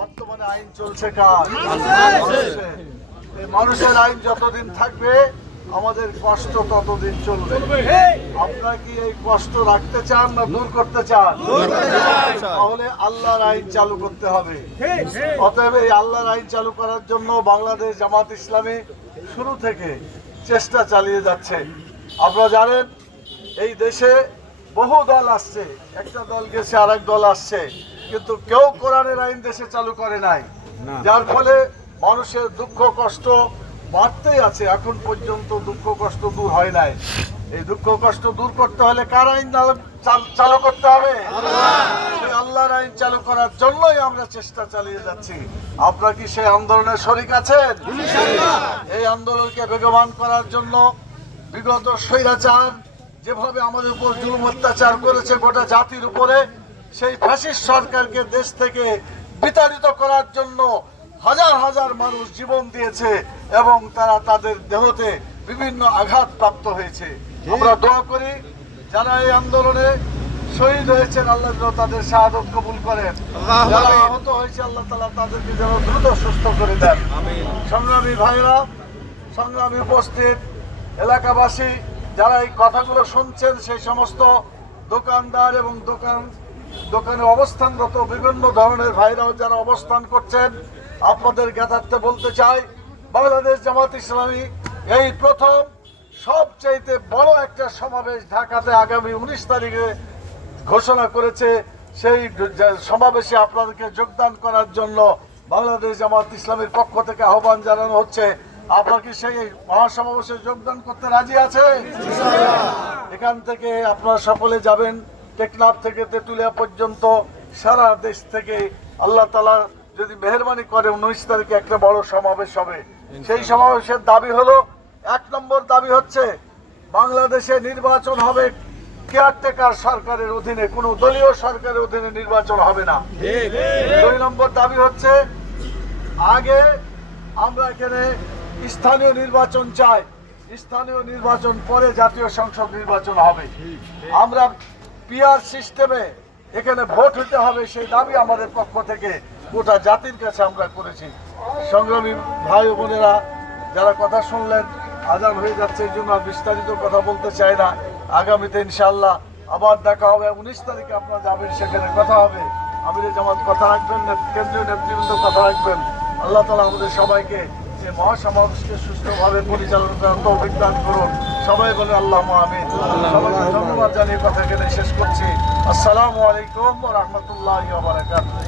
বর্তমানে আইন চলছে মানুষের। আইন যতদিন থাকবে, আমাদের কষ্ট ততদিন চলবে। আপনারা কি এই কষ্ট রাখতে চান না দূর করতে চান? তাহলে আল্লাহর আইন চালু করতে হবে। অতএব এই আল্লাহর আইন চালু করার জন্য বাংলাদেশ জামাত ইসলামী শুরু থেকে চেষ্টা চালিয়ে যাচ্ছে। আপনারা জানেন, এই দেশে বহু দল আসছে। একটা দল গেছে আর দল আসছে। কিন্তু কেউ কোরআনের আইন দেশে চালু করে নাই। যার ফলে মানুষের দুঃখ কষ্ট বাড়তেই আছে এখন পর্যন্ত দুঃখ কষ্ট দূর হয় নাই। এই দুঃখ কষ্ট দূর করতে হলে কার আইন চালু- করতে হবে? সেই আল্লাহর আইন চালু করার জন্যই আমরা চেষ্টা চালিয়ে যাচ্ছি। আপনারা কি সেই আন্দোলনের শরিক আছেন? এই আন্দোলনকে বেগবান করার জন্য বিগত স্বৈরাচার যেভাবে আমাদের উপর জুলুম অত্যাচার করেছে গোটা জাতির উপরে সেই ফাঁসির সরকারকে দেশ থেকে বিতাড়িত করার জন্য হাজার হাজার মানুষ জীবন দিয়েছে এবং তারা তাদের দেহতে বিভিন্ন আঘাত প্রাপ্ত হয়েছে আমরা দোয়া করি যারা এই আন্দোলনে শহীদ হয়েছেন আল্লাহ যেন তাদের শাহাদত কবুল করেন। যারা আহত হয়েছে আল্লাহ তালা তাদেরকে যেন দ্রুত সুস্থ করে দেন। সংগ্রামী ভাইরা সংগ্রামী উপস্থিত এলাকাবাসী যারা এই কথাগুলো শুনছেন সেই সমস্ত দোকানদার এবং দোকান দোকানে অবস্থানরত বিভিন্ন ধরনের ভাইরাও যারা অবস্থান করছেন আপনাদের জ্ঞাতার্থে বলতে চাই বাংলাদেশ জামাত ইসলামী এই প্রথম সবচাইতে বড় একটা সমাবেশ ঢাকাতে আগামী উনিশ তারিখে ঘোষণা করেছে। সেই সমাবেশে আপনাদেরকে যোগদান করার জন্য বাংলাদেশ জামাত ইসলামের পক্ষ থেকে আহ্বান জানানো হচ্ছে। আপনারা কি সেই মহাসমাবেশে যোগদান করতে রাজি আছে এখান থেকে আপনারা সকলে যাবেন। টেকনাফ থেকে তেঁতুলিয়া পর্যন্ত সারা দেশ থেকে আল্লাহ তালা যদি মেহরবানি করে উনিশ তারিখে একটা বড় সমাবেশ হবে। সেই সমাবেশের দাবি হলো এক নম্বর দাবি হচ্ছে বাংলাদেশে নির্বাচন হবে কেয়ারটেকার সরকারের অধীনে কোনো দলীয় সরকারের অধীনে নির্বাচন হবে না। দুই নম্বর দাবি হচ্ছে আগে আমরা এখানে স্থানীয় নির্বাচন চাই স্থানীয় নির্বাচন পরে জাতীয় সংসদ নির্বাচন হবে। আমরা পিআর সিস্টেমে এখানে ভোট হতে হবে, সেই দাবি আমাদের পক্ষ থেকে গোটা জাতির কাছে আমরা করেছি। সংগ্রামী ভাই বোনেরা, যারা কথা শুনলেন, আজান হয়ে যাচ্ছে, এই জন্য বিস্তারিত কথা বলতে চাই না। আগামীতে ইনশাল্লাহ আবার দেখা হবে, উনিশ তারিখে আপনারা যাবেন, সেখানে কথা হবে। আমির জামাত, কথা রাখবেন, কেন্দ্রীয় নেতৃবৃন্দ, কথা রাখবেন। আল্লাহ তালা আমাদের সবাইকে এই মহাসমাবেশকে সুস্থভাবে পরিচালনা করার তৌফিক দান করুন। সবাই বলে আল্লাহ আমিন। সবাইকে ধন্যবাদ জানিয়ে কথা এখানে শেষ করছি। আসসালামু আলাইকুম রহমতুল্লাহ বারাকাতুহ।